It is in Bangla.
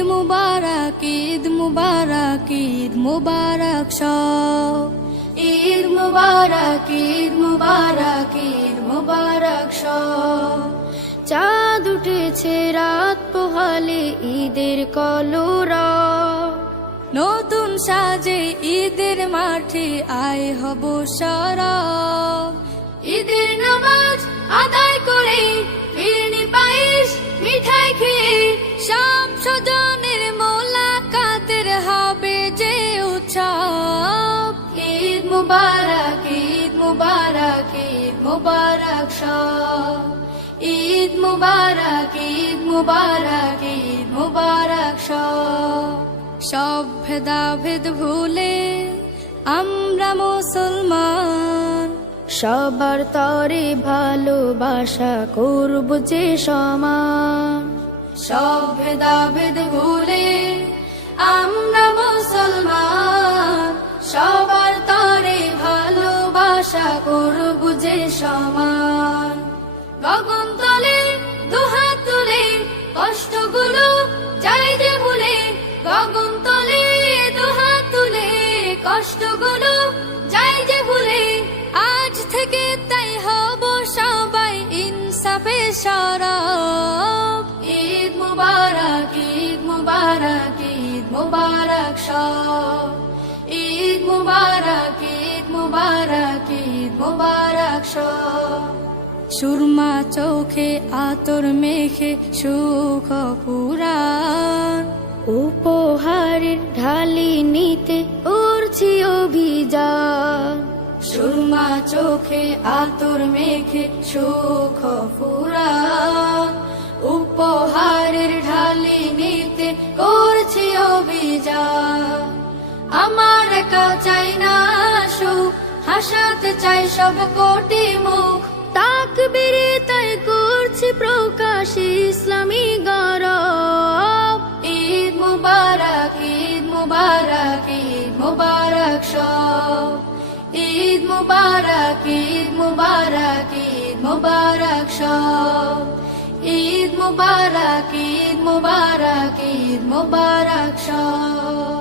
মুবারক, ঈদ মুবারক ঈদ মুবারক সব। ঈদ মুবারক ঈদ মুবারক ঈদ মুবারক সব। চাঁদ উঠেছে রাত পোহালে ঈদের কলরা। নতুন সাজে ঈদের মাঠে আয় হব সারা ঈদের নামাজ আদায় মুবারক, ঈদ মুবারক ঈদ মুবারক সব। ঈদ মুবারক ঈদ মুবারক ঈদ মুবারক সব। সব ভেদাভেদ ভুলে আমরা মুসলমান। সবার তরে ভালোবাসা করব যে সমান। সব ভেদাভেদ ভুলে ভালোবাসা করব যে সমান। গগন তলে দুহাত তুলে কষ্টগুলো যাই যে ভুলে গগন তলে দুহাত তুলে কষ্টগুলো যাই যে ভুলে আজ থেকে তাই হব সবাই ইনসাফে সরব। ঈদ মুবারক ঈদ মুবারক ঈদ মুবারক সব। সুরমা চোখে আতর মেখে সুখ পুরাণ। উপহারের ঢালি নিতে উড়ছি অভিযান। সুরমা চোখে আতর মেখে সুখ পুরাণ। উপহারের ঢালি নিতে করছি অভিযান। আমার চাই না হাসাতে চাই সব কোটি মুখ। তাক বেড়ে তাই করছি প্রকাশ ইসলামী গরব। ঈদ মুবারক ঈদ মুবারক ঈদ মুবারক সব। ঈদ মুবারক ঈদ মুবারক ঈদ মুবারক সব। ঈদ মুবারক ঈদ মুবারক ঈদ মুবারক সব।